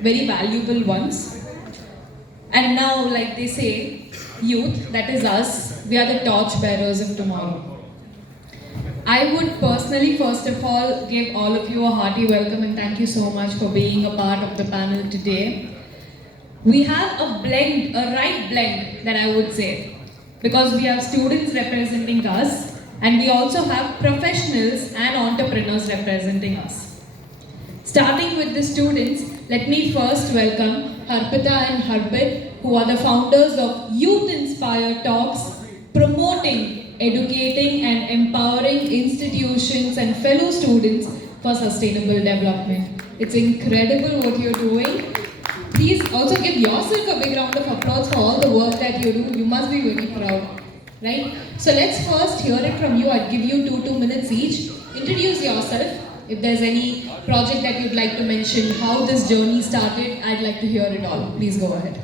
very valuable ones. And now, like they say, youth, that is us, we are the torch bearers of tomorrow. I would personally, first of all, give all of you a hearty welcome and thank you so much for being a part of the panel today. We have a blend, a right blend that I would say, because we have students representing us and we also have professionals and entrepreneurs representing us. Starting with the students, let me first welcome Harpita and Harpith, who are the founders of Youth Inspire Talks, promoting, educating and empowering institutions and fellow students for sustainable development. It's incredible what you're doing. Please also give yourself a big round of applause for all the work that you do. You must be very proud, right? So let's first hear it from you. I'll give you 2 minutes each. Introduce yourself. If there's any project that you'd like to mention, how this journey started, I'd like to hear it all. Please go ahead.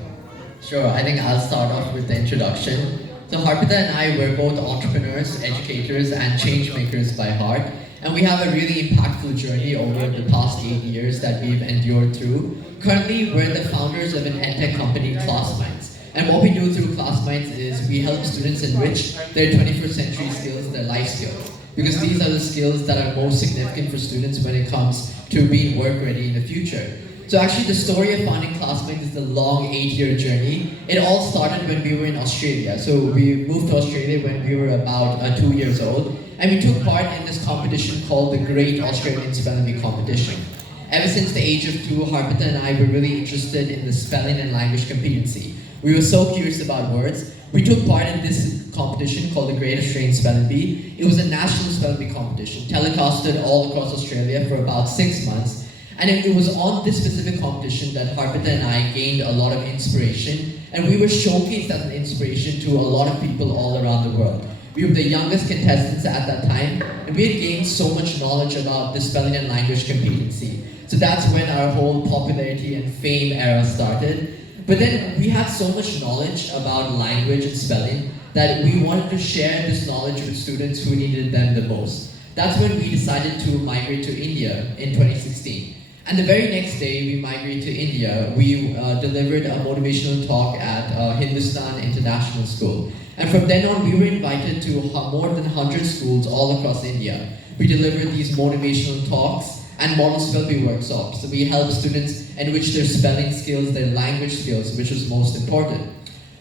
Sure, I think I'll start off with the introduction. So Harpita and I were both entrepreneurs, educators, and change makers by heart. And we have a really impactful journey over the past 8 years that we've endured through. Currently, we're the founders of an edtech company, ClassMinds. And what we do through ClassMinds is we help students enrich their 21st century skills, their life skills. Because these are the skills that are most significant for students when it comes to being work ready in the future. So actually the story of founding ClassMinds is the long 8-year journey. It all started when we were in Australia. So we moved to Australia when we were about 2 years old. And we took part in this competition called the Great Australian Spelling Bee Competition. Ever since the age of 2, Harpita and I were really interested in the spelling and language competency. We were so curious about words. We took part in this competition called the Great Australian Spelling Bee. It was a national spelling bee competition, telecasted all across Australia for about 6 months. And it was on this specific competition that Harpita and I gained a lot of inspiration, and we were showcased as an inspiration to a lot of people all around the world. We were the youngest contestants at that time, and we had gained so much knowledge about the spelling and language competency. So that's when our whole popularity and fame era started. But then we had so much knowledge about language and spelling that we wanted to share this knowledge with students who needed them the most. That's when we decided to migrate to India in 2016. And the very next day we migrated to India, we delivered a motivational talk at Hindustan International School. And from then on, we were invited to more than 100 schools all across India. We delivered these motivational talks and model spelling workshops. So we help students enrich their spelling skills, their language skills, which was most important.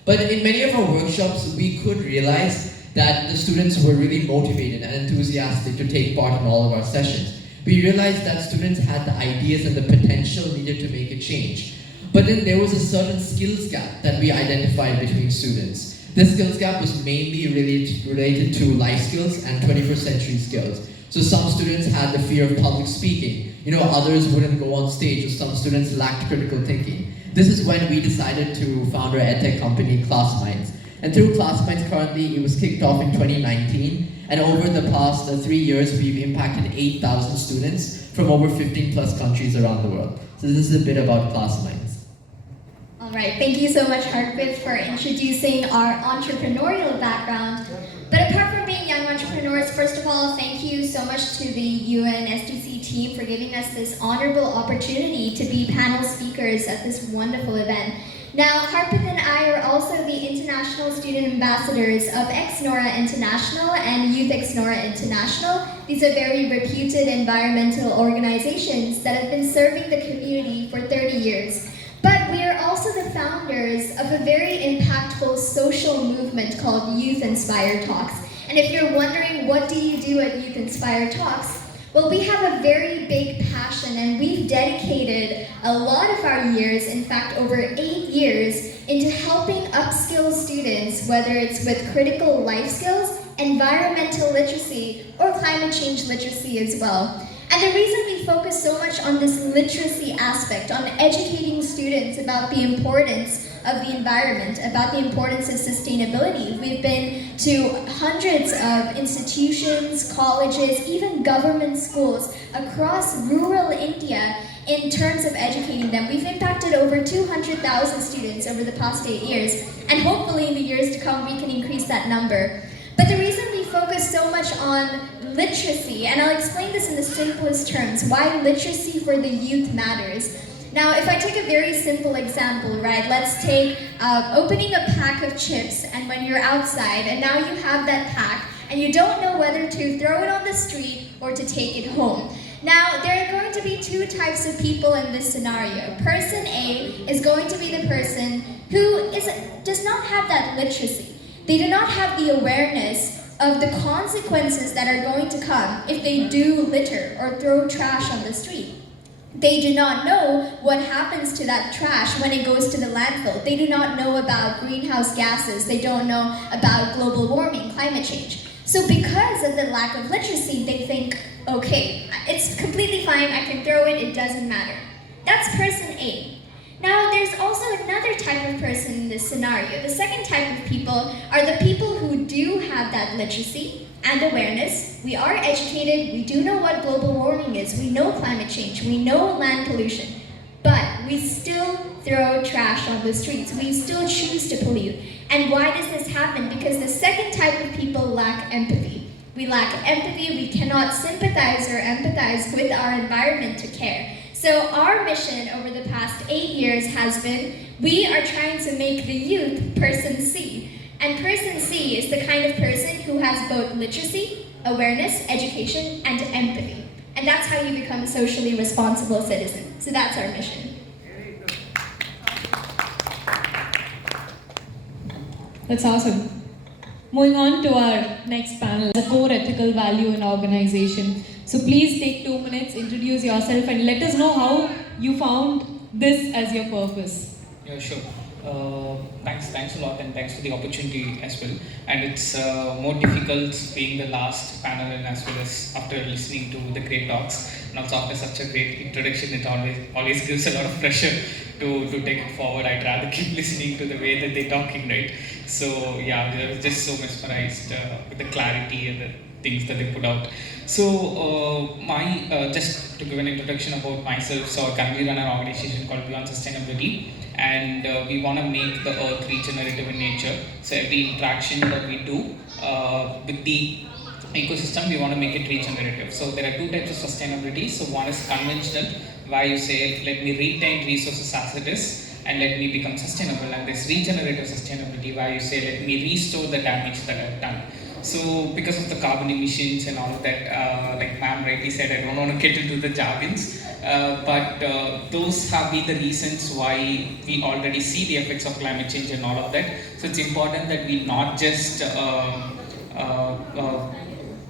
But in many of our workshops, we could realize that the students were really motivated and enthusiastic to take part in all of our sessions. We realized that students had the ideas and the potential needed to make a change. But then there was a certain skills gap that we identified between students. This skills gap was mainly related to life skills and 21st century skills. So some students had the fear of public speaking. Others wouldn't go on stage, or some students lacked critical thinking. This is when we decided to found our edtech company, ClassMinds. And through ClassMinds currently, it was kicked off in 2019. And over the past 3 years, we've impacted 8,000 students from over 15 plus countries around the world. So this is a bit about ClassMinds. All right, thank you so much, Harpith, for introducing our entrepreneurial background. But apart from being young entrepreneurs, first of all, thank you so much to the UN SDG team for giving us this honorable opportunity to be panel speakers at this wonderful event. Now, Harpith and I are also the international student ambassadors of ex-Nora International and Youth ex-Nora International. These are very reputed environmental organizations that have been serving the community for 30 years. But we are also the founders of a very impactful social movement called Youth Inspire Talks. And if you're wondering, what do you do at Youth Inspire Talks? Well, we have a very big passion, and we've dedicated a lot of our years, in fact over 8 years, into helping upskill students, whether it's with critical life skills, environmental literacy, or climate change literacy as well. And the reason we focus so much on this literacy aspect, on educating students about the importance of the environment, about the importance of sustainability. We've been to hundreds of institutions, colleges, even government schools across rural India in terms of educating them. We've impacted over 200,000 students over the past 8 years, and hopefully in the years to come we can increase that number. But the reason we focus so much on literacy, and I'll explain this in the simplest terms, why literacy for the youth matters. Now, if I take a very simple example, right, let's take opening a pack of chips, and when you're outside and now you have that pack and you don't know whether to throw it on the street or to take it home. Now, there are going to be two types of people in this scenario. Person A is going to be the person who does not have that literacy. They do not have the awareness of the consequences that are going to come if they do litter or throw trash on the street. They do not know what happens to that trash when it goes to the landfill. They do not know about greenhouse gases. They don't know about global warming, climate change. So because of the lack of literacy, they think, okay, it's completely fine, I can throw it doesn't matter. That's person A. Now, there's also another type of person in this scenario. The second type of people are the people who do have that literacy and awareness. We are educated, we do know what global warming is, we know climate change, we know land pollution, but we still throw trash on the streets, we still choose to pollute. And why does this happen? Because the second type of people lack empathy. We lack empathy, we cannot sympathize or empathize with our environment to care. So our mission over the past 8 years has been, we are trying to make the youth person C. And person C is the kind of person who has both literacy, awareness, education, and empathy. And that's how you become a socially responsible citizen. So that's our mission. That's awesome. Moving on to our next panel, the core ethical value in organization. So please take 2 minutes, introduce yourself, and let us know how you found this as your purpose. Yeah, sure. Thanks a lot, and thanks for the opportunity as well. And it's more difficult being the last panel, and as well as after listening to the great talks, and also after such a great introduction, it always gives a lot of pressure to take it forward. I'd rather keep listening to the way that they're talking, right? So yeah, I was just so mesmerized with the clarity and the things that they put out. So just to give an introduction about myself, so I currently run an organization called Beyond Sustainability, and we want to make the earth regenerative in nature. So every interaction that we do with the ecosystem, we want to make it regenerative. So there are two types of sustainability. So one is conventional, where you say, let me retain resources as it is and let me become sustainable. And there's regenerative sustainability, where you say, let me restore the damage that I've done. So because of the carbon emissions and all of that, like ma'am rightly said, I don't want to get into the jargons, but those have been the reasons why we already see the effects of climate change and all of that. So it's important that we not just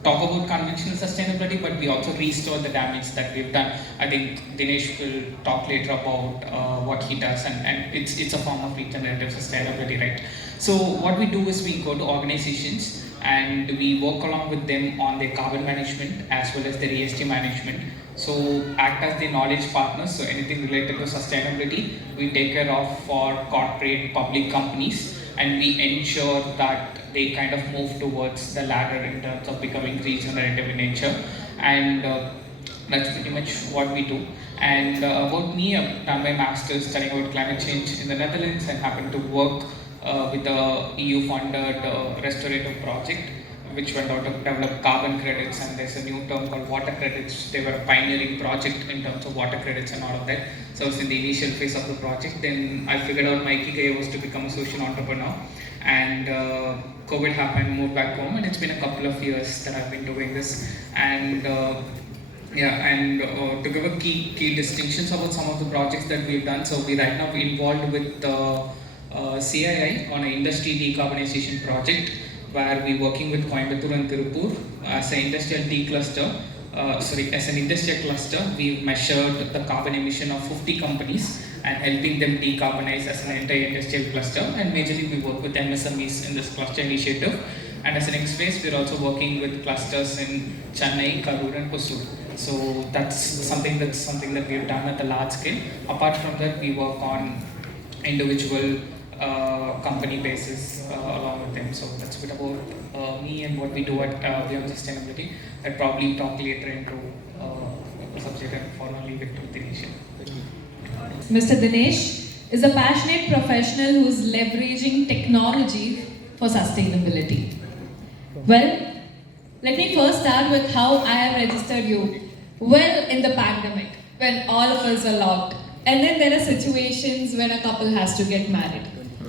talk about conventional sustainability, but we also restore the damage that we've done. I think Dinesh will talk later about what he does, and it's a form of regenerative sustainability, right? So what we do is we go to organizations and we work along with them on their carbon management as well as their ESG management. So act as the knowledge partners, so anything related to sustainability, we take care of for corporate public companies, and we ensure that they kind of move towards the ladder in terms of becoming regenerative in nature. And that's pretty much what we do. And about me, I've done my master's studying about climate change in the Netherlands and happened to work with the EU-funded Restorative project, which went out to develop carbon credits, and there's a new term called water credits. They were a pioneering project in terms of water credits and all of that. So I was in the initial phase of the project. Then I figured out my ikigai was to become a social entrepreneur. And COVID happened, moved back home, and it's been a couple of years that I've been doing this. And to give a key distinctions about some of the projects that we've done. So we right now involved with CII on an industry decarbonization project, where we're working with Coimbatore and Tirupur as an industrial as an industrial cluster. We've measured the carbon emission of 50 companies and helping them decarbonize as an entire industrial cluster. And majorly we work with MSMEs in this cluster initiative. And as an next phase, we're also working with clusters in Chennai, Karur, and Hosur. So that's something that we've done at a large scale. Apart from that, we work on individual company basis along with them. So that's a bit about me and what we do at Beyond Sustainability. I'll probably talk later into the subject, and for now leave it to Dinesh. Mr. Dinesh is a passionate professional who's leveraging technology for sustainability. Well, let me first start with how I have registered you. Well, in the pandemic, when all of us were locked, And then there are situations when a couple has to get married.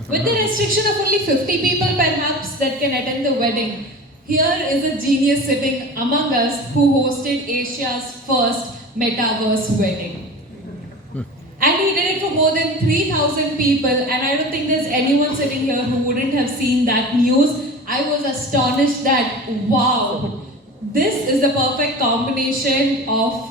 With the restriction of only 50 people perhaps that can attend the wedding, here is a genius sitting among us who hosted Asia's first metaverse wedding. And he did it for more than 3,000 people, and I don't think there's anyone sitting here who wouldn't have seen that news. I was astonished that, wow, this is the perfect combination of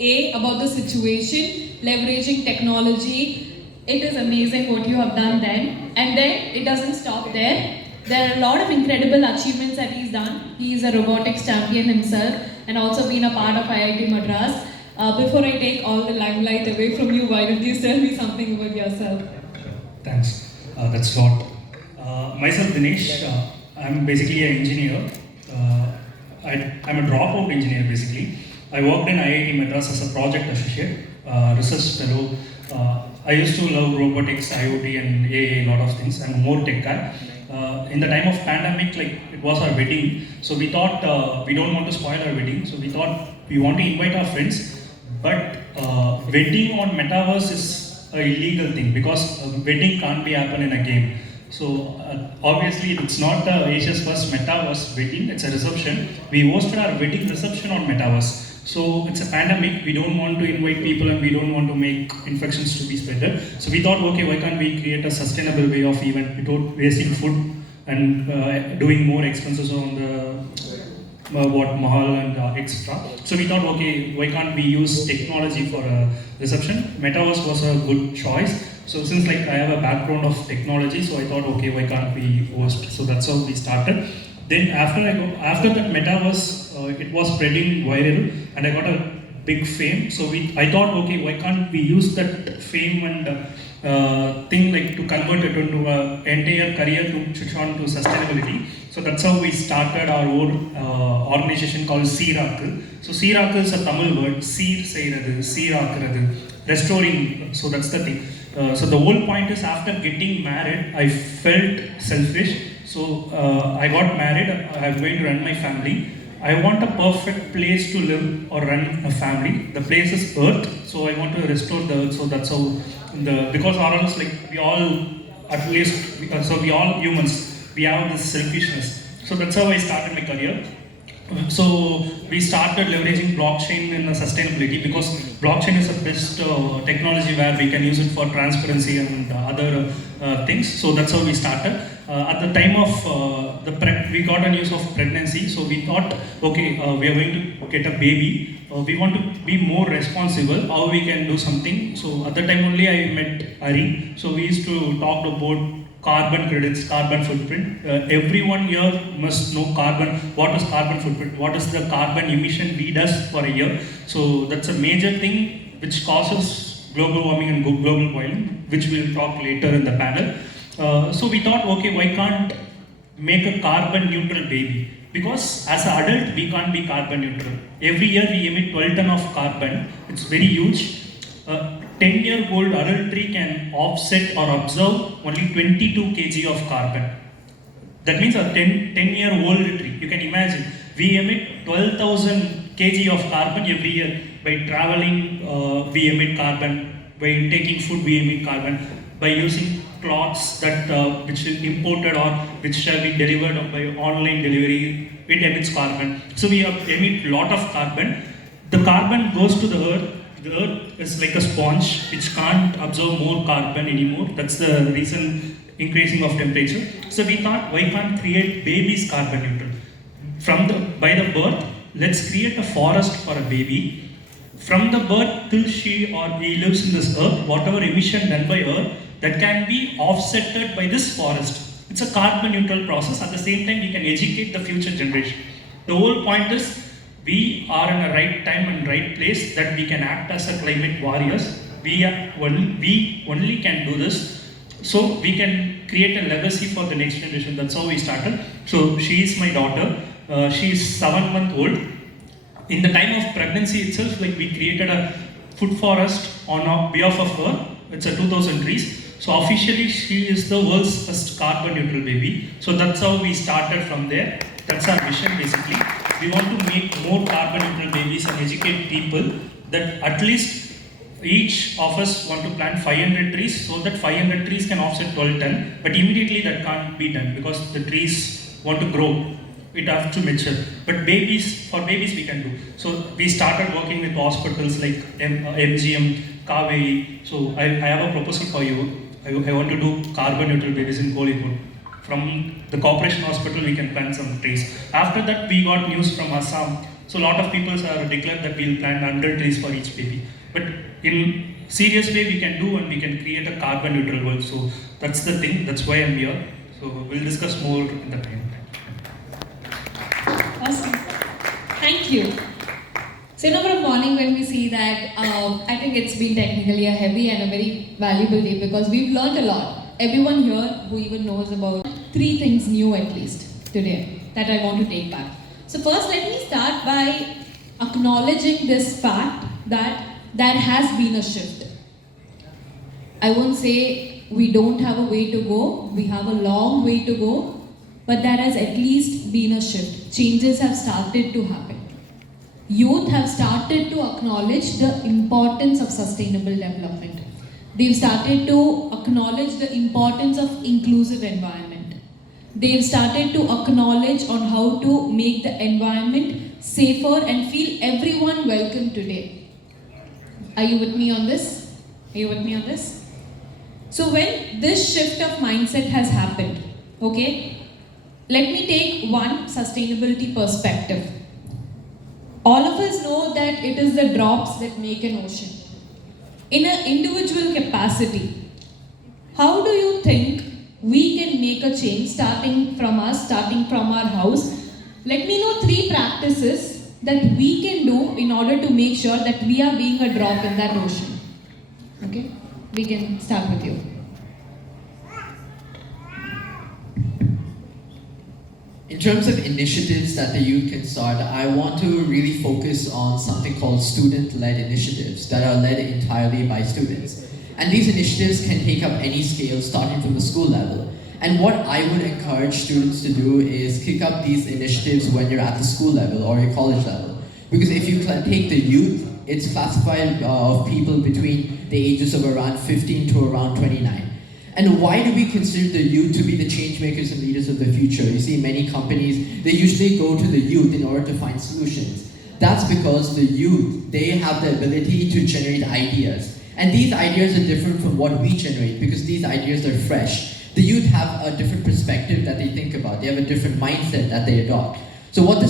about the situation, leveraging technology. It is amazing what you have done then. And then it doesn't stop there. There are a lot of incredible achievements that he's done. He is a robotics champion himself and also been a part of IIT Madras. Before I take all the limelight away from you, why don't you tell me something about yourself? Thanks. That's a lot. Myself, Dinesh, I'm basically an engineer. I'm a dropout engineer basically. I worked in IIT Madras as a project associate, research fellow. I used to love robotics, IoT and AI, a lot of things. I'm more tech guy. In the time of pandemic, like it was our wedding, so we thought we don't want to spoil our wedding, so we thought we want to invite our friends, but wedding on metaverse is an illegal thing because wedding can't be happen in a game. So obviously it's not Asia's first metaverse wedding, it's a reception. We hosted our wedding reception on metaverse. So it's a pandemic, we don't want to invite people and we don't want to make infections to be spread. So we thought, okay, why can't we create a sustainable way of event without wasting food and doing more expenses on the mahal and extra. So we thought, okay, why can't we use technology for a reception? Metaverse was a good choice. So since like I have a background of technology, so I thought, okay, why can't we host? So that's how we started. Then after that metaverse, it was spreading viral, and I got a big fame. So I thought, okay, why can't we use that fame and thing like to convert it into an entire career to switch on to sustainability. So that's how we started our own organization called Seeraku. So Seeraku is a Tamil word, Seer Seirathu, Seerakurathu, restoring. So that's the thing. So the whole point is after getting married, I felt selfish. So I got married, I'm going to run my family. I want a perfect place to live or run a family. The place is Earth, so I want to restore the Earth. So that's how because or else like we all, at least, so we all humans, we have this selfishness. So that's how I started my career. So we started leveraging blockchain in sustainability because blockchain is the best technology where we can use it for transparency and other things. So that's how we started. At the time of we got a news of pregnancy, so we thought, okay, we are going to get a baby. We want to be more responsible, how we can do something. So at the time only I met Ari. So we used to talk about carbon credits, carbon footprint. Everyone here must know carbon. What is carbon footprint? What is the carbon emission we does for a year? So that's a major thing which causes global warming and global boiling, which we'll talk later in the panel. So we thought, okay, why can't make a carbon neutral baby? Because as an adult, we can't be carbon neutral. Every year we emit 12 ton of carbon. It's very huge. 10-year-old adult tree can offset or absorb only 22 kg of carbon. That means a 10-year-old tree. You can imagine, we emit 12,000 kg of carbon every year. By traveling, we emit carbon. By taking food, we emit carbon. By using cloths that which is imported or which shall be delivered by online delivery, it emits carbon. So we emit lot of carbon. The carbon goes to the earth. The earth is like a sponge which can't absorb more carbon anymore. That's the reason increasing of temperature. So we thought, why can't create babies carbon neutral? By the birth, let's create a forest for a baby. From the birth till she or he lives in this earth, whatever emission done by earth, that can be offsetted by this forest. It's a carbon neutral process. At the same time, we can educate the future generation. The whole point is, we are in a right time and right place that we can act as a climate warriors. We only can do this. So we can create a legacy for the next generation. That's how we started. So she is my daughter. She is 7 months old. In the time of pregnancy itself, like we created a food forest on behalf of her. It's a 2,000 trees. So officially, she is the world's first carbon neutral baby. So that's how we started from there. That's our mission basically. We want to make more carbon neutral babies and educate people that at least each of us want to plant 500 trees so that 500 trees can offset 12 ton, but immediately that can't be done because the trees want to grow. It has to mature. But for babies we can do. So we started working with hospitals like MGM, Kaveri. So I have a proposal for you. I want to do carbon neutral babies in Kollywood. From the corporation hospital we can plant some trees. After that we got news from Assam. So a lot of people are declared that we'll plant 100 trees for each baby. But in serious way we can do and we can create a carbon neutral world. So that's the thing. That's why I'm here. So we'll discuss more in the time. Awesome. Thank you. So, from morning when we see that, I think it's been technically a heavy and a very valuable day because we've learned a lot. Everyone here who even knows about 3 things new at least today that I want to take back. So first, let me start by acknowledging this fact that there has been a shift. I won't say we don't have a way to go. We have a long way to go. But there has at least been a shift. Changes have started to happen. Youth have started to acknowledge the importance of sustainable development. They've started to acknowledge the importance of inclusive environment. They've started to acknowledge on how to make the environment safer and feel everyone welcome today. Are you with me on this? Are you with me on this? So when this shift of mindset has happened, okay, let me take one sustainability perspective. All of us know that it is the drops that make an ocean. In an individual capacity, how do you think we can make a change starting from us, starting from our house? Let me know 3 practices that we can do in order to make sure that we are being a drop in that ocean. Okay? We can start with you. In terms of initiatives that the youth can start, I want to really focus on something called student-led initiatives that are led entirely by students. And these initiatives can take up any scale starting from the school level. And what I would encourage students to do is kick up these initiatives when you're at the school level or your college level. Because if you take the youth, it's classified of people between the ages of around 15 to around 29. And why do we consider the youth to be the change makers and leaders of the future? You see, many companies, they usually go to the youth in order to find solutions. That's because the youth, they have the ability to generate ideas. And these ideas are different from what we generate because these ideas are fresh. The youth have a different perspective that they think about. They have a different mindset that they adopt. So what the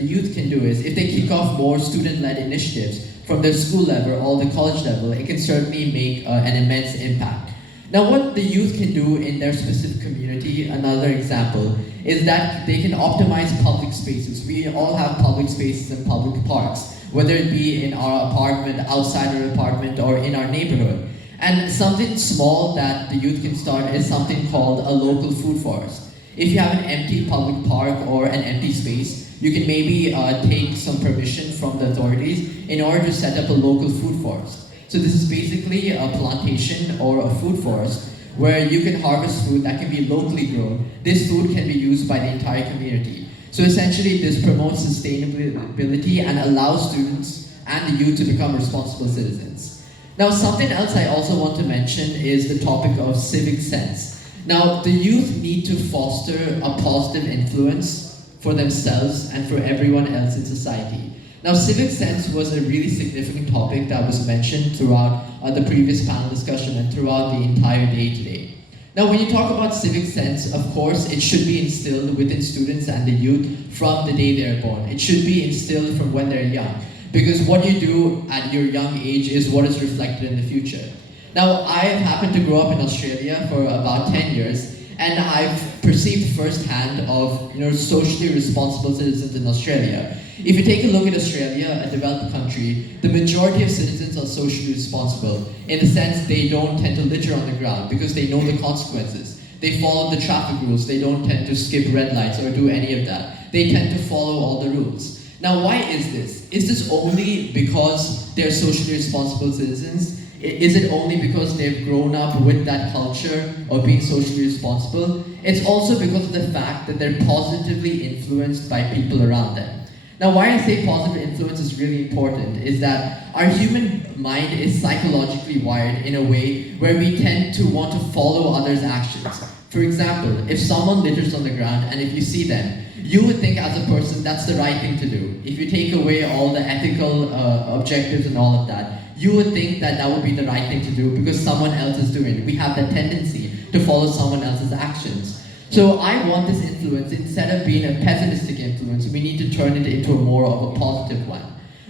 youth can do is, if they kick off more student-led initiatives from their school level or the college level, it can certainly make an immense impact. Now what the youth can do in their specific community, another example, is that they can optimize public spaces. We all have public spaces and public parks, whether it be in our apartment, outside our apartment, or in our neighborhood. And something small that the youth can start is something called a local food forest. If you have an empty public park or an empty space, you can maybe take some permission from the authorities in order to set up a local food forest. So this is basically a plantation or a food forest where you can harvest food that can be locally grown. This food can be used by the entire community. So essentially this promotes sustainability and allows students and the youth to become responsible citizens. Now something else I also want to mention is the topic of civic sense. Now the youth need to foster a positive influence for themselves and for everyone else in society. Now, civic sense was a really significant topic that was mentioned throughout the previous panel discussion and throughout the entire day today. Now, when you talk about civic sense, of course, it should be instilled within students and the youth from the day they're born. It should be instilled from when they're young, because what you do at your young age is what is reflected in the future. Now, I have happened to grow up in Australia for about 10 years, and I've perceived firsthand of socially responsible citizens in Australia. If you take a look at Australia, a developed country, the majority of citizens are socially responsible in the sense they don't tend to litter on the ground because they know the consequences. They follow the traffic rules, they don't tend to skip red lights or do any of that. They tend to follow all the rules. Now, why is this? Is this only because they're socially responsible citizens? Is it only because they've grown up with that culture of being socially responsible? It's also because of the fact that they're positively influenced by people around them. Now, why I say positive influence is really important is that our human mind is psychologically wired in a way where we tend to want to follow others' actions. For example, if someone litters on the ground and if you see them, you would think as a person that's the right thing to do. If you take away all the ethical objectives and all of that, you would think that that would be the right thing to do because someone else is doing it. We have that tendency to follow someone else's actions. So I want this influence, instead of being a pessimistic influence, we need to turn it into more of a positive one.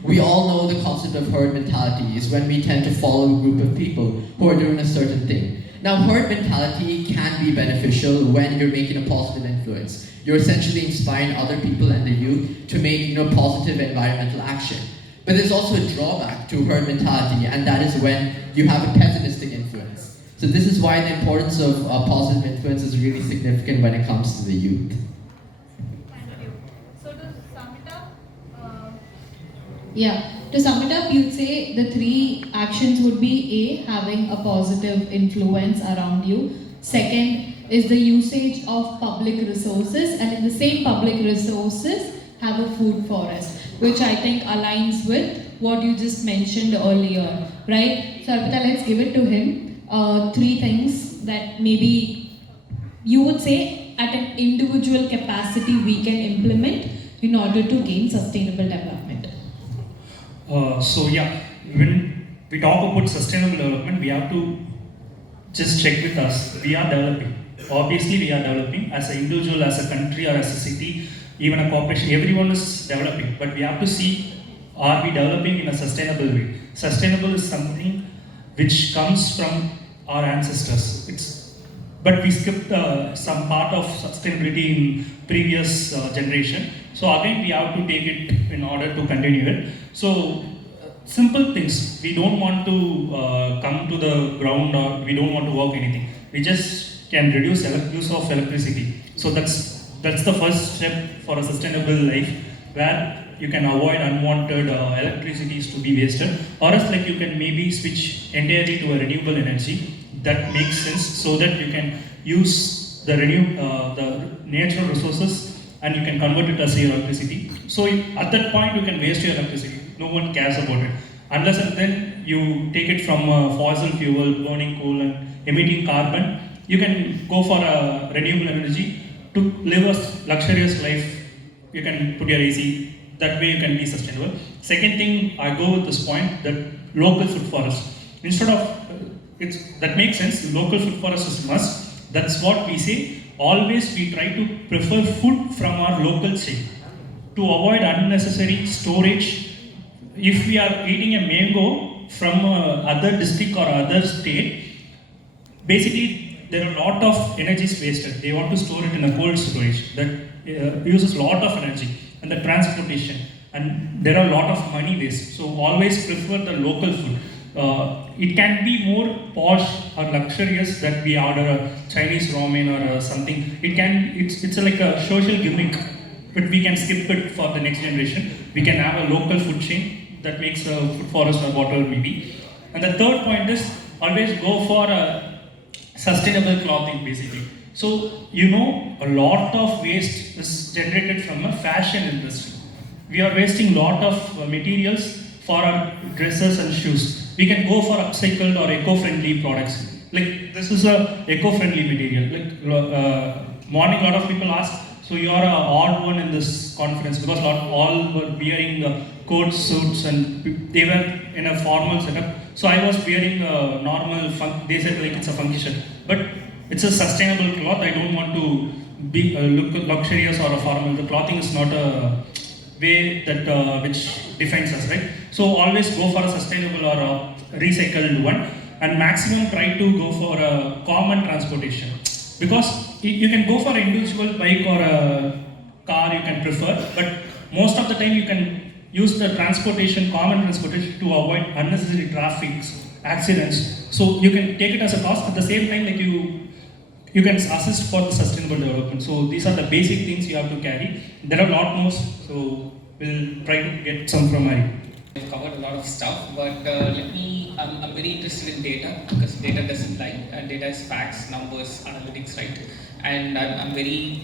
We all know the concept of herd mentality is when we tend to follow a group of people who are doing a certain thing. Now, herd mentality can be beneficial when you're making a positive influence. You're essentially inspiring other people and the youth to make positive environmental action. But there's also a drawback to herd mentality, and that is when you have a pessimistic influence. So this is why the importance of positive influence is really significant when it comes to the youth. Thank you. So to sum it up, To sum it up, you'd say the three actions would be A, having a positive influence around you. Second is the usage of public resources, and in the same public resources, have a food forest, which I think aligns with what you just mentioned earlier, right? So Harpita, let's give it to him. Three things that maybe you would say at an individual capacity we can implement in order to gain sustainable development. When we talk about sustainable development, we have to just check with us. We are developing. Obviously, we are developing as an individual, as a country, or as a city, even a corporation. Everyone is developing, but we have to see: are we developing in a sustainable way? Sustainable is something which comes from our ancestors. But we skipped some part of sustainability in previous generation. So again, we have to take it in order to continue it. So simple things. We don't want to come to the ground, or we don't want to work anything. We just can reduce use of electricity. So that's the first step for a sustainable life, where you can avoid unwanted electricities to be wasted, or else like you can maybe switch entirely to a renewable energy. That makes sense, so that you can use the natural resources and you can convert it as your electricity. So at that point you can waste your electricity. No one cares about it. Unless and then you take it from a fossil fuel, burning coal and emitting carbon, you can go for a renewable energy to live a luxurious life. You can put your AC. That way you can be sustainable. Second thing, I go with this point that local food forest. Instead of that makes sense. Local food forest is must. That's what we say. Always we try to prefer food from our local chain to avoid unnecessary storage. If we are eating a mango from other district or other state, basically there are a lot of energies wasted. They want to store it in a cold storage that uses a lot of energy, and the transportation, and there are a lot of money waste. So always prefer the local food. It can be more posh or luxurious that we order a Chinese ramen or something. It's like a social gimmick, but we can skip it for the next generation. We can have a local food chain that makes a food forest or whatever maybe. And the third point is always go for a sustainable clothing basically. So a lot of waste is generated from a fashion industry. We are wasting a lot of materials for our dresses and shoes. We can go for upcycled or eco-friendly products. Like this is a eco-friendly material. Like morning, a lot of people ask, so you are an odd one in this conference because not all were wearing the coat suits and they were in a formal setup. So I was wearing a normal, they said like it's a funky shirt. But it's a sustainable cloth. I don't want to be look luxurious or a formal. The clothing is not a way that which defines us, right? So always go for a sustainable or a recycled one, and maximum try to go for a common transportation, because you can go for an individual bike or a car you can prefer, but most of the time you can use the common transportation to avoid unnecessary traffic, accidents. So you can take it as a cost, at the same time like you can assist for the sustainable development. So these are the basic things you have to carry. There are a lot more, so we'll try to get some from Mary. We've covered a lot of stuff, but I'm very interested in data, because data doesn't lie, and data is facts, numbers, analytics, right? And I'm very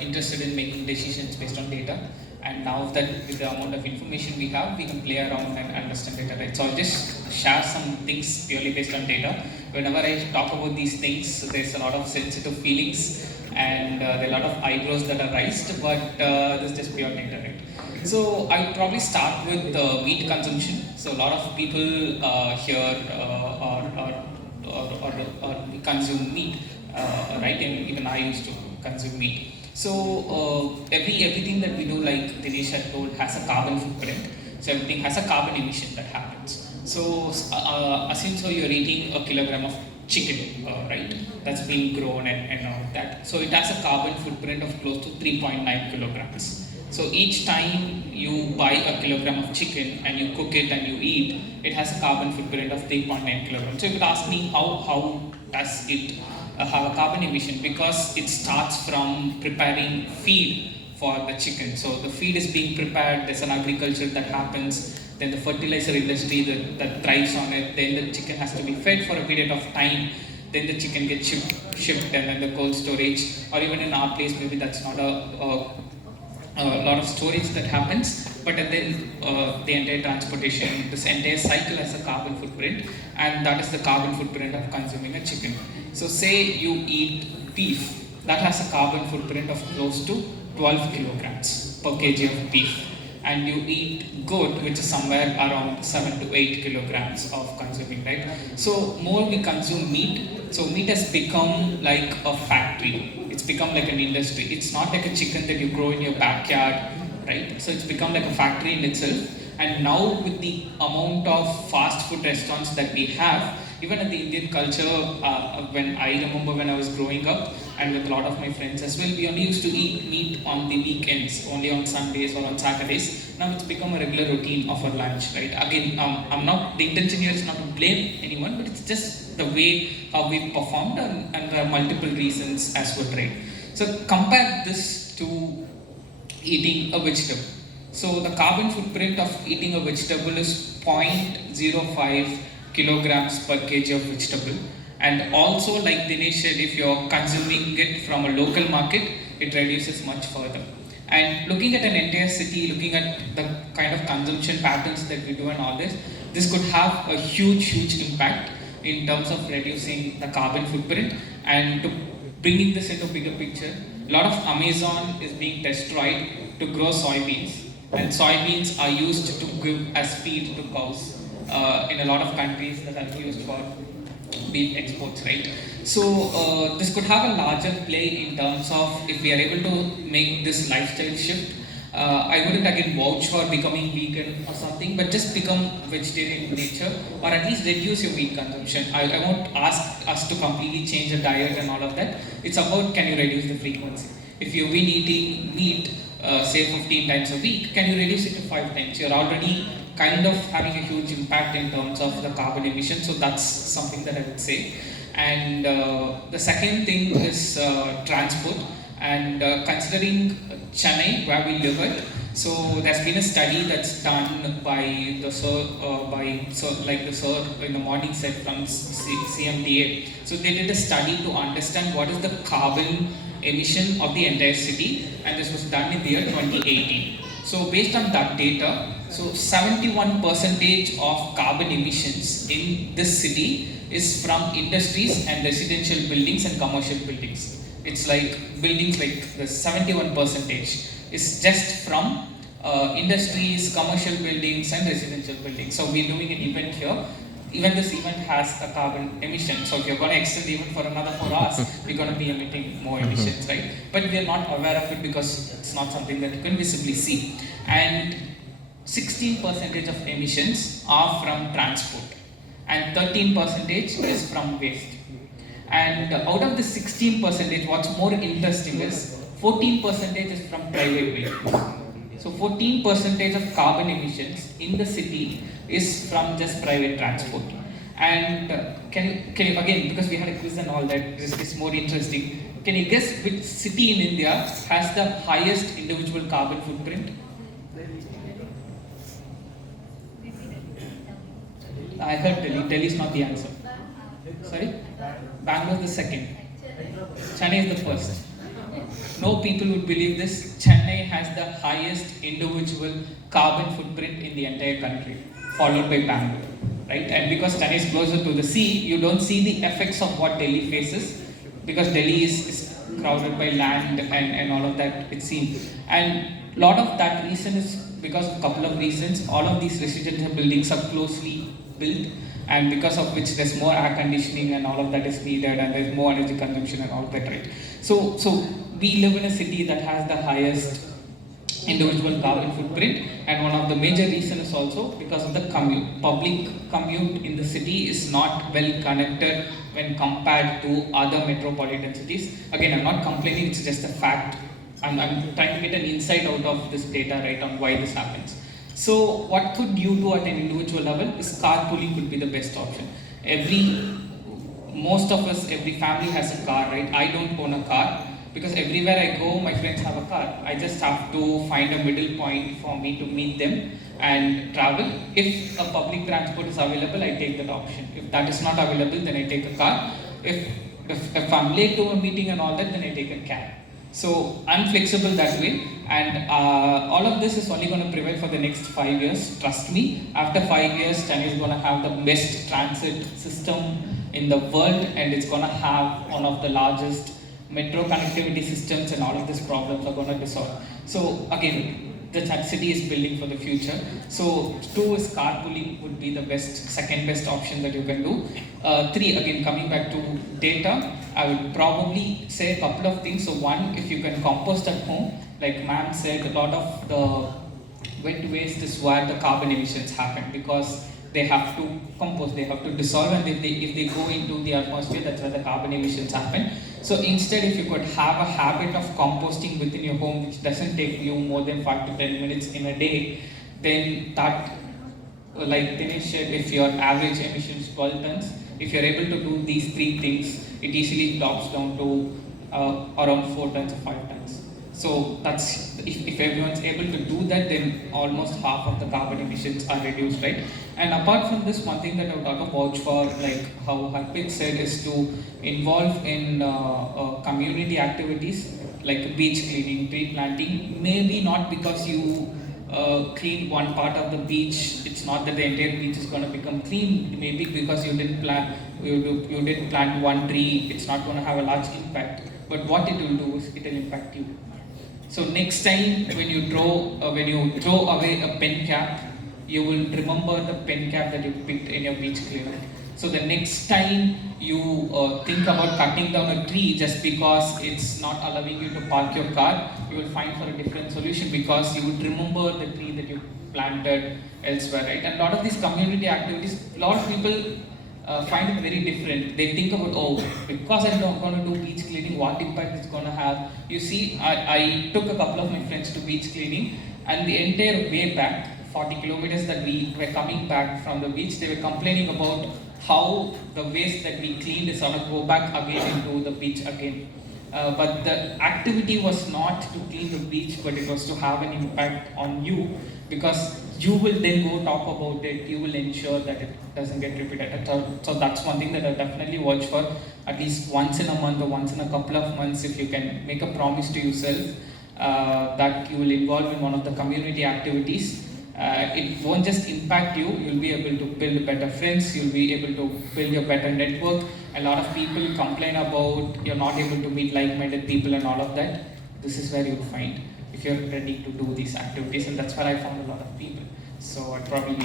interested in making decisions based on data. And now that with the amount of information we have, we can play around and understand data, right? So I'll just share some things purely based on data. Whenever I talk about these things, there's a lot of sensitive feelings and there are a lot of eyebrows that are raised, but this is just pure data, right? So I'll probably start with meat consumption. So a lot of people here consume meat, right? And even I used to consume meat. So everything that we do, like Dinesh had told, has a carbon footprint. So everything has a carbon emission that happens. So assume so you're eating a kilogram of chicken, right? That's being grown and all that. So it has a carbon footprint of close to 3.9 kilograms. So each time you buy a kilogram of chicken and you cook it and you eat, it has a carbon footprint of 3.9 kilograms. So you could ask me how does it have a carbon emission? Because it starts from preparing feed for the chicken. So the feed is being prepared, there's an agriculture that happens, then the fertilizer industry that thrives on it, then the chicken has to be fed for a period of time, then the chicken gets shipped and then the cold storage, or even in our place maybe that's not a lot of storage that happens, but then the entire transportation, this entire cycle has a carbon footprint, and that is the carbon footprint of consuming a chicken. So say you eat beef, that has a carbon footprint of close to 12 kilograms per kg of beef, and you eat goat, which is somewhere around 7 to 8 kilograms of consuming, right? So more we consume meat, so meat has become like a factory. It's become like an industry. It's not like a chicken that you grow in your backyard, right? So it's become like a factory in itself. And now with the amount of fast food restaurants that we have, even in the Indian culture, when I remember when I was growing up, and with a lot of my friends as well, we only used to eat meat on the weekends, only on Sundays or on Saturdays. Now it's become a regular routine of our lunch, right? Again, the intention here is not to blame anyone, but it's just the way how we've performed, and there are multiple reasons as well, right? So compare this to eating a vegetable. So the carbon footprint of eating a vegetable is 0.05 kilograms per kg of vegetable. And also, like Dinesh said, if you're consuming it from a local market, it reduces much further. And looking at an entire city, looking at the kind of consumption patterns that we do and all this could have a huge impact in terms of reducing the carbon footprint. And to bringing this into bigger picture, a lot of Amazon is being destroyed to grow soybeans, and soybeans are used to give as feed to cows in a lot of countries that are used for beef exports, right? So this could have a larger play in terms of if we are able to make this lifestyle shift. I wouldn't again vouch for becoming vegan or something, but just become vegetarian in nature, or at least reduce your meat consumption. I won't ask us to completely change the diet and all of that. It's about, can you reduce the frequency? If you've been eating meat, say 15 times a week, can you reduce it to 5 times? You're already kind of having a huge impact in terms of the carbon emission. So that's something that I would say. And the second thing is transport. And considering Chennai, where we live at, so there's been a study that's done by the sir, in the morning set from CMDA. So they did a study to understand what is the carbon emission of the entire city, and this was done in the year 2018. So based on that data, so 71% of carbon emissions in this city is from industries and residential buildings and commercial buildings. It's like buildings, like the 71% is just from industries, commercial buildings and residential buildings. So we're doing an event here. Even this event has a carbon emission. So if you're going to extend the event for another 4 hours, we're going to be emitting more emissions, right? But we are not aware of it because it's not something that you can visibly see. And 16% of emissions are from transport, and 13% is from waste. And out of the 16%, what's more interesting is 14% is from private vehicles. So 14% of carbon emissions in the city is from just private transport. And can you again, because we had a quiz and all that, this is more interesting. Can you guess which city in India has the highest individual carbon footprint? I heard Delhi. Delhi is not the answer. Sorry? Bangalore is the second. Chennai is the first. no people would believe this, Chennai has the highest individual carbon footprint in the entire country, followed by Bangalore, right? And because Chennai is closer to the sea, you don't see the effects of what Delhi faces, because Delhi is crowded by land and all of that, it seems. And a lot of that reason is because of a couple of reasons. All of these residential buildings are closely built, and because of which there's more air conditioning and all of that is needed, and there's more energy consumption and all of that, right? So we live in a city that has the highest individual carbon footprint, and one of the major reasons is also because of the commute. Public commute in the city is not well connected when compared to other metropolitan cities. Again, I'm not complaining, it's just a fact. I'm trying to get an insight out of this data, right, on why this happens. So what could you do at an individual level is carpooling could be the best option. Most of us, every family has a car, right? I don't own a car because everywhere I go, my friends have a car. I just have to find a middle point for me to meet them and travel. If a public transport is available, I take that option. If that is not available, then I take a car. If I'm late to a meeting and all that, then I take a cab. So I'm flexible that way, and all of this is only going to prevail for the next 5 years. Trust me, after 5 years, Chennai is going to have the best transit system in the world, and it's going to have one of the largest metro connectivity systems, and all of these problems are going to be solved. So again, the city is building for the future. So 2 is carpooling would be the second best option that you can do. 3, again coming back to data, I would probably say a couple of things. So 1, if you can compost at home, like ma'am said, a lot of the wet waste is where the carbon emissions happen, because they have to compost, they have to dissolve, and if they go into the atmosphere, that's where the carbon emissions happen. So instead, if you could have a habit of composting within your home, which doesn't take you more than 5 to 10 minutes in a day, then that, like Dinesh said, if your average emissions 12 tons, if you're able to do these 3 things, it easily drops down to around 4 tons or 5 tons. So that's, if everyone's able to do that, then almost half of the carbon emissions are reduced, right? And apart from this, one thing that I would talk about for, like how Harpith said, is to involve in community activities like beach cleaning, tree planting. Maybe not because you clean one part of the beach, it's not that the entire beach is going to become clean. Maybe because you didn't plant one tree, it's not going to have a large impact. But what it will do is it will impact you. So next time when you throw away a pen cap, you will remember the pen cap that you picked in your beach cleanup. So the next time you think about cutting down a tree just because it's not allowing you to park your car, you will find for a different solution, because you would remember the tree that you planted elsewhere, right? And a lot of these community activities, a lot of people find it very different. They think about, oh, because I'm not going to do beach cleaning, what impact it's going to have. You see, I took a couple of my friends to beach cleaning, and the entire way back, 40 kilometers that we were coming back from the beach, they were complaining about how the waste that we cleaned is going to go back again into the beach again. But the activity was not to clean the beach, but it was to have an impact on you, because you will then go talk about it, you will ensure that it doesn't get repeated. So that's one thing that I definitely watch for, at least once in a month or once in a couple of months, if you can make a promise to yourself that you will involve in one of the community activities. It won't just impact you, you'll be able to build better friends, you'll be able to build a better network. A lot of people complain about you're not able to meet like-minded people and all of that. This is where you'll find, if you're ready to do these activities, and that's where I found a lot of people. So I'd probably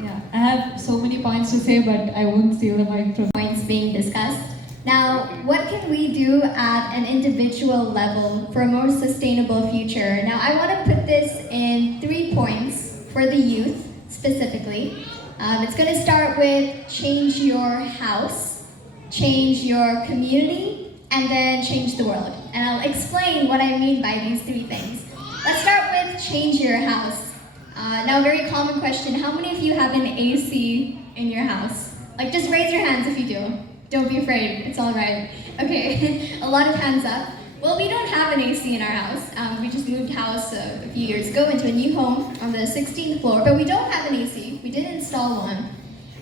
Yeah, I have so many points to say, but I won't steal the mic from Points being discussed. Now, what can we do at an individual level for a more sustainable future? Now, I want to put this in 3 points for the youth specifically. It's going to start with change your house, change your community, and then change the world. And I'll explain what I mean by these 3 things. Let's start with change your house. Now, a very common question, how many of you have an AC in your house? Like, just raise your hands if you do. Don't be afraid, it's all right. Okay, a lot of hands up. Well, we don't have an AC in our house. We just moved house a few years ago into a new home on the 16th floor, but we don't have an AC. We did install one.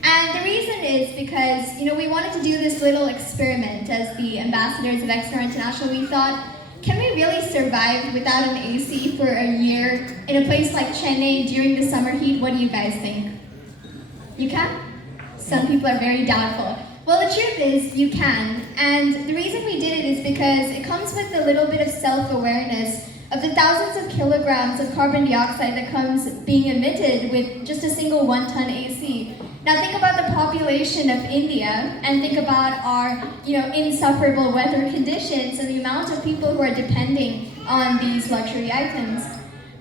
And the reason is because, we wanted to do this little experiment as the ambassadors of XR International. We thought, can we really survive without an AC for a year in a place like Chennai during the summer heat? What do you guys think? You can? Some people are very doubtful. Well, the truth is, you can. And the reason we did it is because it comes with a little bit of self-awareness of the thousands of kilograms of carbon dioxide that comes being emitted with just a single 1-ton AC. Now think about the population of India and think about our, insufferable weather conditions and the amount of people who are depending on these luxury items.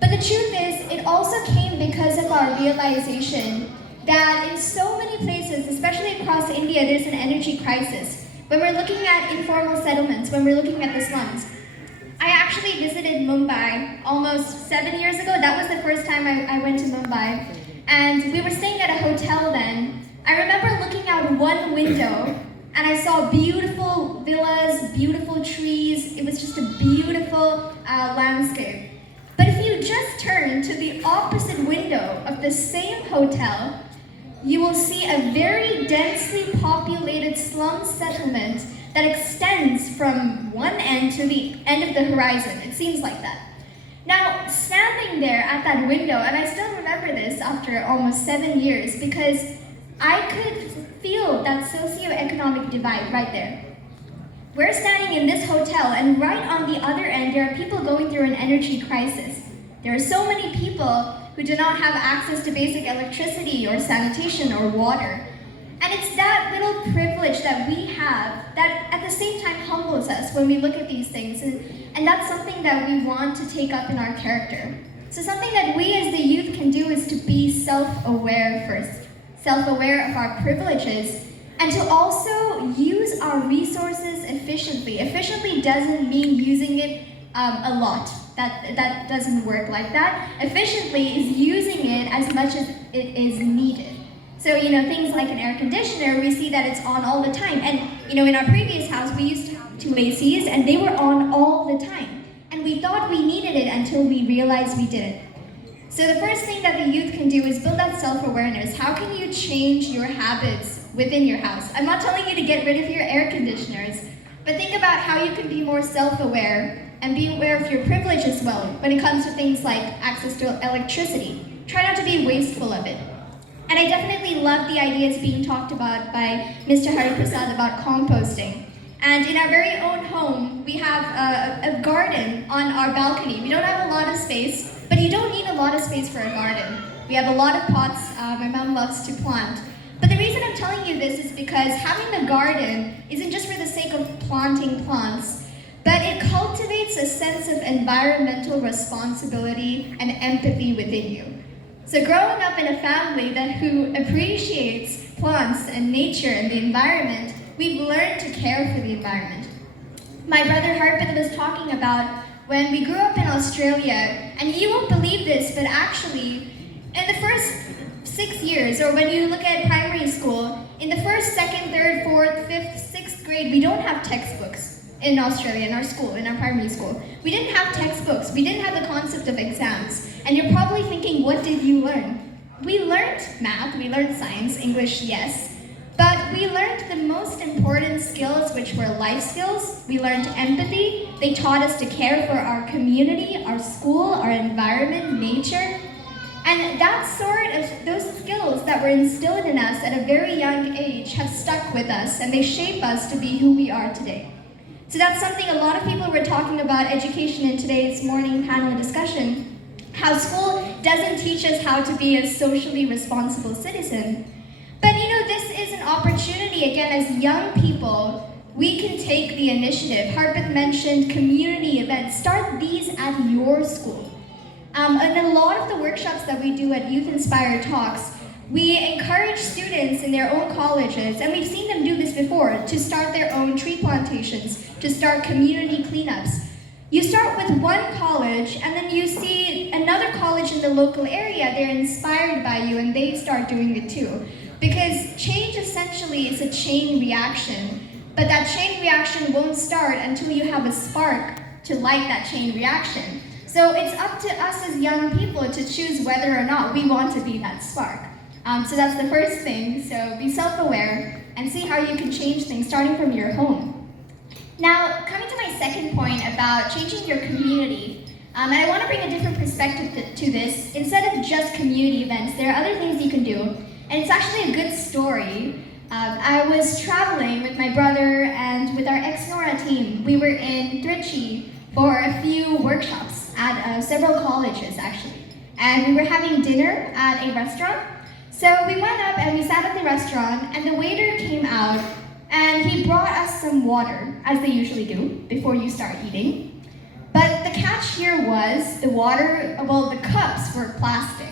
But the truth is, it also came because of our realization that in so many places, especially across India, there's an energy crisis. When we're looking at informal settlements, when we're looking at the slums, I actually visited Mumbai almost 7 years ago. That was the first time I went to Mumbai. And we were staying at a hotel then. I remember looking out one window and I saw beautiful villas, beautiful trees. It was just a beautiful landscape. But if you just turn to the opposite window of the same hotel, you will see a very densely populated slum settlement that extends from one end to the end of the horizon. It seems like that. Now, standing there at that window, and I still remember this after almost 7 years, because I could feel that socioeconomic divide right there. We're standing in this hotel, and right on the other end, there are people going through an energy crisis. There are so many people who do not have access to basic electricity or sanitation or water. And it's that little privilege that we have that at the same time humbles us when we look at these things. And that's something that we want to take up in our character. So something that we as the youth can do is to be self-aware first. Self-aware of our privileges and to also use our resources efficiently. Efficiently doesn't mean using it a lot. That doesn't work like that. Efficiently is using it as much as it is needed. So, things like an air conditioner, we see that it's on all the time. And, in our previous house, we used to have 2 ACs and they were on all the time. And we thought we needed it until we realized we didn't. So the first thing that the youth can do is build that self-awareness. How can you change your habits within your house? I'm not telling you to get rid of your air conditioners, but think about how you can be more self-aware and be aware of your privilege as well when it comes to things like access to electricity. Try not to be wasteful of it. And I definitely love the ideas being talked about by Mr. Harpith about composting. And in our very own home, we have a garden on our balcony. We don't have a lot of space, but you don't need a lot of space for a garden. We have a lot of pots. My mom loves to plant. But the reason I'm telling you this is because having a garden isn't just for the sake of planting plants, but it cultivates a sense of environmental responsibility and empathy within you. So growing up in a family who appreciates plants and nature and the environment, we've learned to care for the environment. My brother Harpith was talking about when we grew up in Australia, and you won't believe this, but actually, in the first 6 years, or when you look at primary school, in the first, second, third, fourth, fifth, sixth grade, we don't have textbooks in Australia, in our school, in our primary school. We didn't have textbooks, we didn't have the concept of exams. And you're probably thinking, what did you learn? We learned math, we learned science, English, yes. But we learned the most important skills, which were life skills. We learned empathy. They taught us to care for our community, our school, our environment, nature. And those skills that were instilled in us at a very young age have stuck with us, and they shape us to be who we are today. So that's something a lot of people were talking about education in today's morning panel discussion, how school doesn't teach us how to be a socially responsible citizen. But this is an opportunity, again, as young people, we can take the initiative. Harpith mentioned community events. Start these at your school. And a lot of the workshops that we do at Youth Inspired Talks, we encourage students in their own colleges, and we've seen them do this before, to start their own tree plantations, to start community cleanups. You start with one college, and then you see another college in the local area, they're inspired by you, and they start doing it too. Because change essentially is a chain reaction, but that chain reaction won't start until you have a spark to light that chain reaction. So it's up to us as young people to choose whether or not we want to be that spark. So that's the first thing. So be self-aware and see how you can change things starting from your home. Now, coming to my second point about changing your community, and I want to bring a different perspective to this. Instead of just community events, there are other things you can do, and it's actually a good story. I was traveling with my brother and with our ex-Nora team. We were in Trichy for a few workshops at several colleges, actually. And we were having dinner at a restaurant. So we went up and we sat at the restaurant, and the waiter came out and he brought us some water, as they usually do, before you start eating. But the catch here was the water, well, the cups were plastic.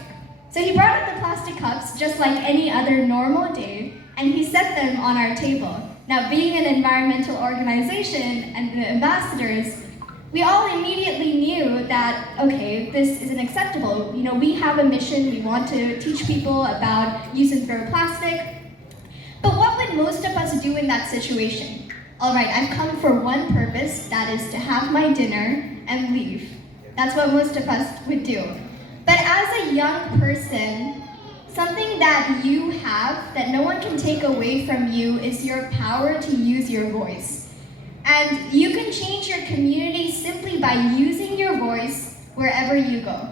So he brought up the plastic cups just like any other normal day, and he set them on our table. Now, being an environmental organization and the ambassadors, we all immediately knew that, okay, this isn't acceptable. You know, we have a mission, we want to teach people about use and throw plastic. But what would most of us do in that situation? All right, I've come for one purpose, that is to have my dinner and leave. That's what most of us would do. But as a young person, something that you have that no one can take away from you is your power to use your voice. And you can change your community simply by using your voice wherever you go.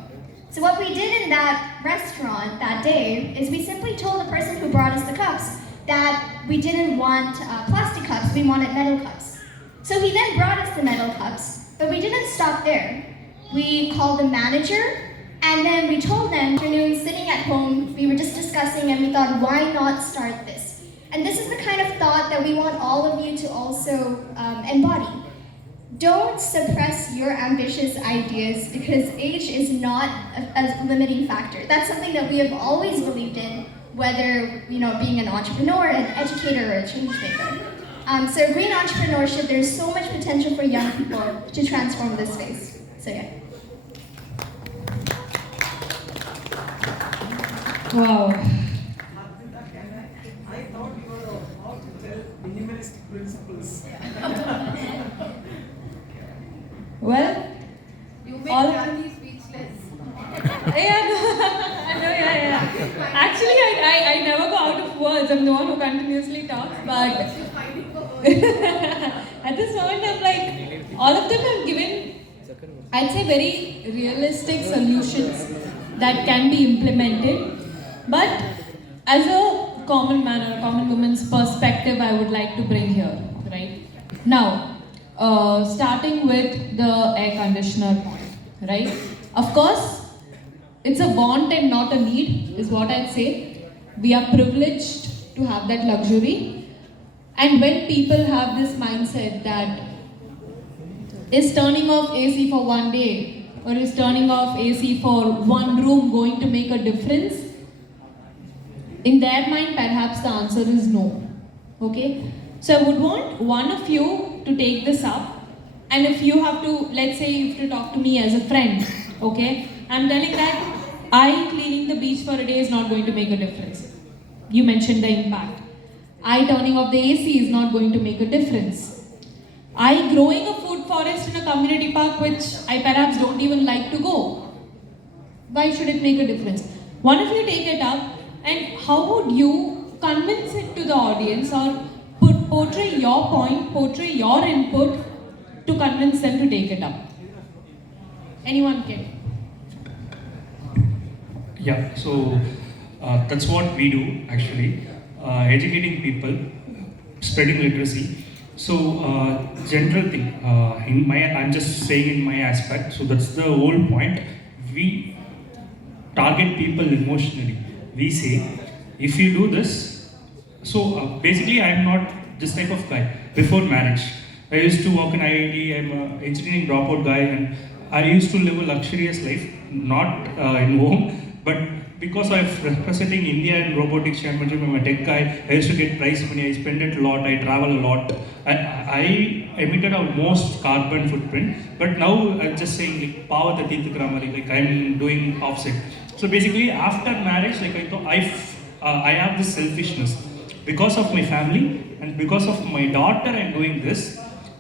So what we did in that restaurant that day is we simply told the person who brought us the cups that we didn't want plastic cups, we wanted metal cups. So he then brought us the metal cups, but we didn't stop there. We called the manager, and then we told them, afternoon, sitting at home, we were just discussing, and we thought, why not start this? And this is the kind of thought that we want all of you to also embody. Don't suppress your ambitious ideas because age is not a limiting factor. That's something that we have always believed in, whether being an entrepreneur, an educator, or a change maker. So green entrepreneurship, there's so much potential for young people to transform this space. So yeah. Wow. I thought you were about to tell minimalistic principles. Well, You make All- Jackie speechless. yeah, no, yeah. Actually, I never go out of words. I'm the one who continuously talks, but She's fighting for words. at this moment, I'm like, all of them have given, I'd say, very realistic solutions that can be implemented. But as a common man or a common woman's perspective, I would like to bring here, right? Now, starting with the air conditioner point, right? Of course, it's a want and not a need, is what I'd say. We are privileged to have that luxury. And when people have this mindset that is turning off AC for one day or is turning off AC for one room going to make a difference, in their mind, perhaps the answer is no. Okay? So I would want one of you to take this up, and if you have to, let's say you have to talk to me as a friend, okay? I'm telling that I cleaning the beach for a day is not going to make a difference. You mentioned the impact. I turning off the AC is not going to make a difference. I growing a food forest in a community park which I perhaps don't even like to go. Why should it make a difference? One of you take it up, and how would you convince it to the audience or portray your point, portray your input to convince them to take it up? Anyone can. Yeah, so that's what we do actually, educating people, spreading literacy. So general thing, I'm just saying in my aspect, so that's the whole point. We target people emotionally. We say, if you do this, so basically I'm not this type of guy. Before marriage, I used to work in IIT, I'm an engineering dropout guy, and I used to live a luxurious life, not in home, but because I'm representing India in robotics championship, I'm a tech guy, I used to get prize money, I spend it a lot, I travel a lot. I emitted our most carbon footprint, but now I'm just saying like power the teeth grammar, like I'm doing offset. So basically after marriage, like I thought I have this selfishness. Because of my family and because of my daughter I'm doing this,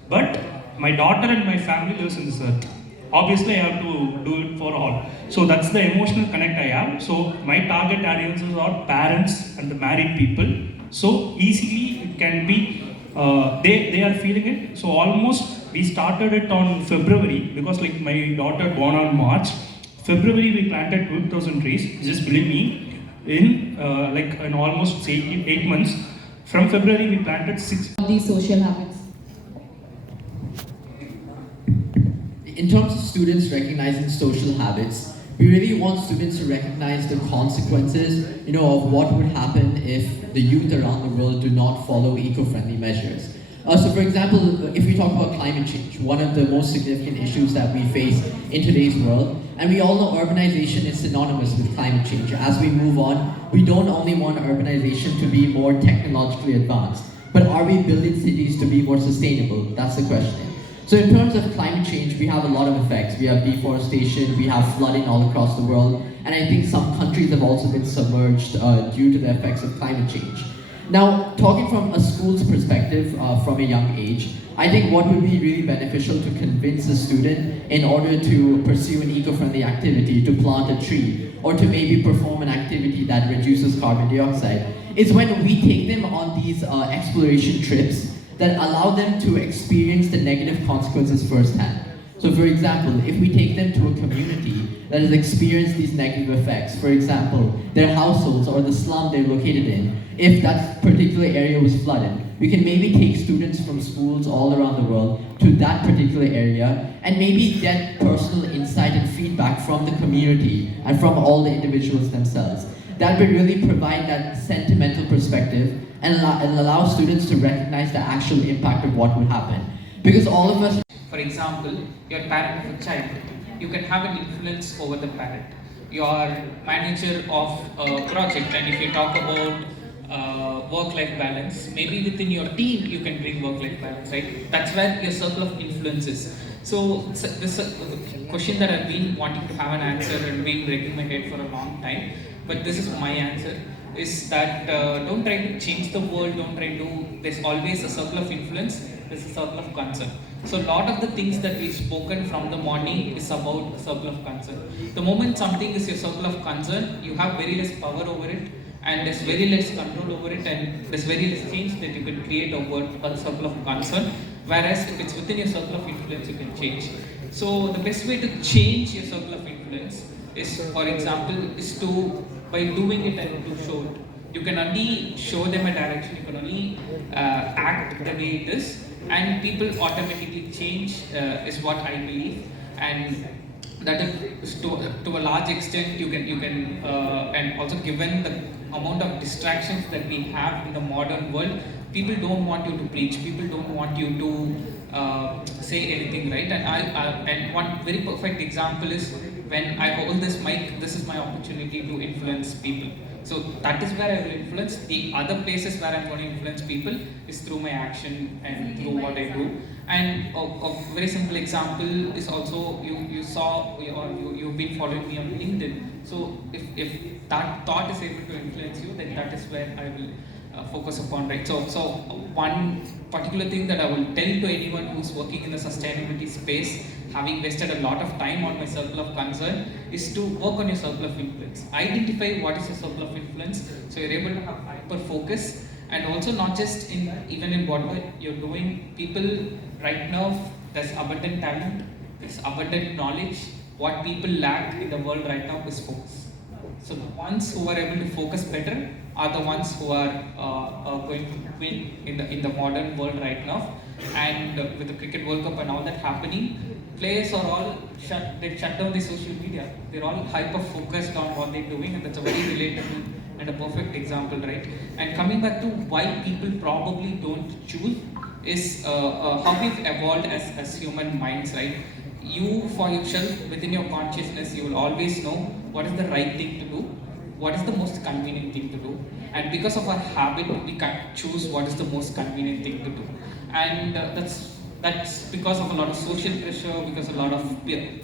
but my daughter and my family lives in this earth. obviously I have to do it for all. So that's the emotional connect I have. So my target audiences are parents and the married people. So easily it can be, they are feeling it. So almost we started it on February because like my daughter born on March. February we planted 2,000 trees. Just believe me, in almost 8 months. From February we planted 6. These social habits. In terms of students recognizing social habits, we really want students to recognize the consequences, of what would happen if the youth around the world do not follow eco-friendly measures. So for example, if we talk about climate change, one of the most significant issues that we face in today's world, and we all know urbanization is synonymous with climate change. As we move on, we don't only want urbanization to be more technologically advanced, but are we building cities to be more sustainable? That's the question. So in terms of climate change, we have a lot of effects. We have deforestation, we have flooding all across the world, and I think some countries have also been submerged due to the effects of climate change. Now, talking from a school's perspective, from a young age, I think what would be really beneficial to convince a student in order to pursue an eco-friendly activity, to plant a tree, or to maybe perform an activity that reduces carbon dioxide, is when we take them on these exploration trips that allow them to experience the negative consequences firsthand. So for example, if we take them to a community that has experienced these negative effects, for example, their households or the slum they're located in, if that particular area was flooded, we can maybe take students from schools all around the world to that particular area and maybe get personal insight and feedback from the community and from all the individuals themselves. That would really provide that sentimental perspective and allow students to recognize the actual impact of what would happen. Because all of us... For example, you're a parent of a child. You can have an influence over the parent. You're manager of a project, and if you talk about work-life balance, maybe within your team you can bring work-life balance, right? That's where your circle of influence is. So this question that I've been wanting to have an answer and been breaking my head for a long time, but this is my answer, is that don't try to change the world, don't try to, there's always a circle of influence, there's a circle of concern. So a lot of the things that we've spoken from the morning is about the circle of concern. The moment something is your circle of concern, you have very less power over it, and there's very less control over it, and there's very less change that you can create over a circle of concern. Whereas if it's within your circle of influence, you can change. So the best way to change your circle of influence is, for example, is to, by doing it and to show it. You can only show them a direction, you can only act the way it is, and people automatically change, is what I believe. And that is to a large extent you can and also given the amount of distractions that we have in the modern world, people don't want you to preach, people don't want you to say anything, right? And one very perfect example is when I hold this mic, this is my opportunity to influence people. So that is where I will influence. The other places where I'm going to influence people is through my action and through what I do. And a very simple example is also, you saw, or you've been following me on LinkedIn. So if that thought is able to influence you, then that is where I will focus upon, right? So one particular thing that I will tell to anyone who's working in the sustainability space, having wasted a lot of time on my circle of concern, is to work on your circle of influence. Identify what is your circle of influence, so you're able to have hyper focus, and also not just even in whatever you're doing. People right now, there's abundant talent, there's abundant knowledge. What people lack in the world right now is focus. So the ones who are able to focus better are the ones who are going to win in the modern world right now. And with the Cricket World Cup and all that happening, players are all shut down the social media. They're all hyper focused on what they're doing, and that's a very relatable and a perfect example, right? And coming back to why people probably don't choose is how we've evolved as human minds, right? You, for yourself, within your consciousness, you will always know what is the right thing to do, what is the most convenient thing to do, and because of our habit, we can't choose what is the most convenient thing to do. And that's because of a lot of social pressure, because a lot of peer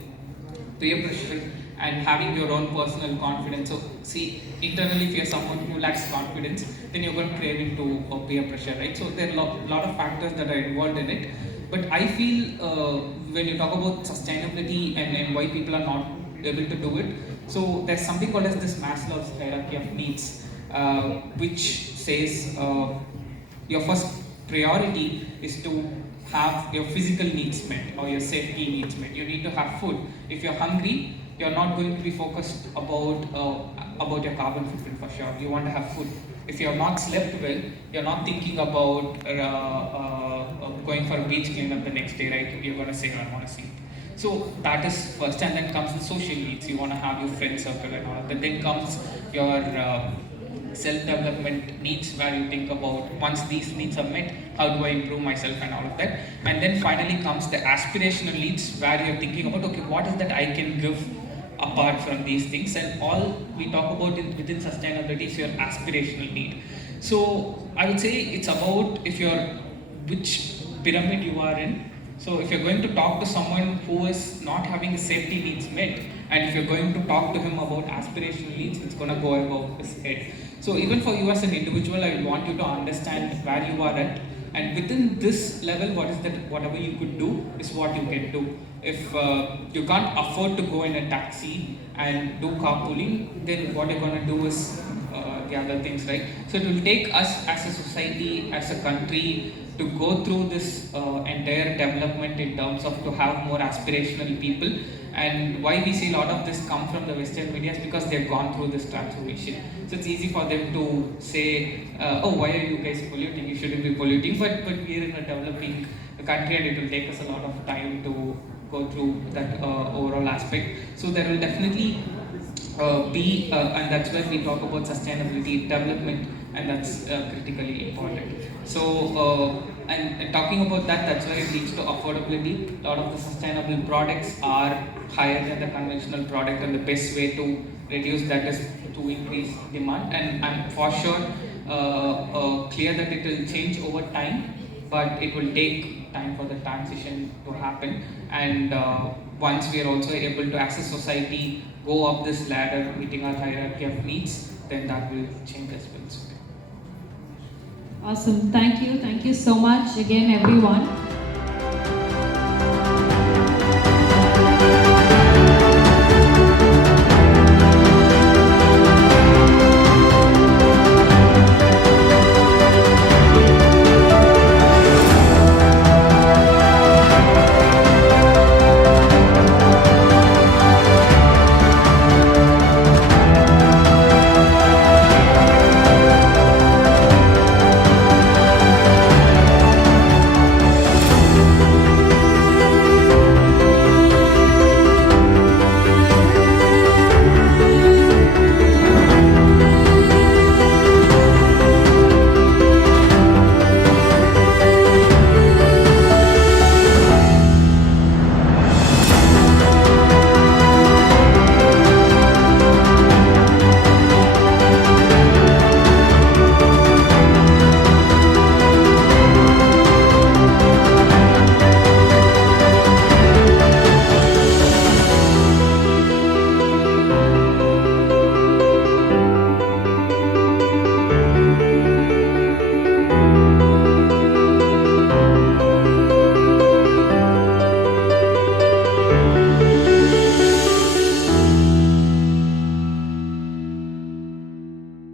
pressure, and having your own personal confidence. So see, internally, if you're someone who lacks confidence, then you're going to crave into peer pressure, right? So there are a lot of factors that are involved in it. But I feel when you talk about sustainability and why people are not able to do it, so there's something called as this Maslow's hierarchy of needs, which says your first priority is to have your physical needs met or your safety needs met. You need to have food. If you're hungry, you're not going to be focused about your carbon footprint for sure. You want to have food. If you have not slept well, you're not thinking about going for a beach cleanup the next day, right? You're going to say, I want to sleep. So that is first, and then comes the social needs. You want to have your friend circle and all of that. Then comes your self-development needs, where you think about, once these needs are met, how do I improve myself and all of that. And then finally comes the aspirational needs, where you're thinking about, okay, what is that I can give apart from these things, and all we talk about within sustainability is your aspirational need. So I would say it's about which pyramid you are in. So if you're going to talk to someone who is not having the safety needs met, and if you're going to talk to him about aspirational needs, it's going to go above his head. So even for you as an individual, I want you to understand where you are at, and within this level, whatever you could do is what you can do. If you can't afford to go in a taxi and do carpooling, then what you're going to do is the other things, right? So it will take us as a society, as a country, to go through this entire development in terms of to have more aspirational people. And why we see a lot of this come from the Western media is because they've gone through this transformation. So it's easy for them to say, oh, why are you guys polluting? You shouldn't be polluting. But we're in a developing country, and it will take us a lot of time to go through that overall aspect. So there will definitely be, and that's where we talk about sustainability development, and that's critically important. So, and talking about that, that's where it leads to affordability. A lot of the sustainable products are higher than the conventional product, and the best way to reduce that is to increase demand. And I'm for sure clear that it will change over time, but it will take time for the transition to happen. And once we are also able to, as a society, go up this ladder, meeting our hierarchy of needs, then that will change as well. Awesome. Thank you. Thank you so much again, everyone.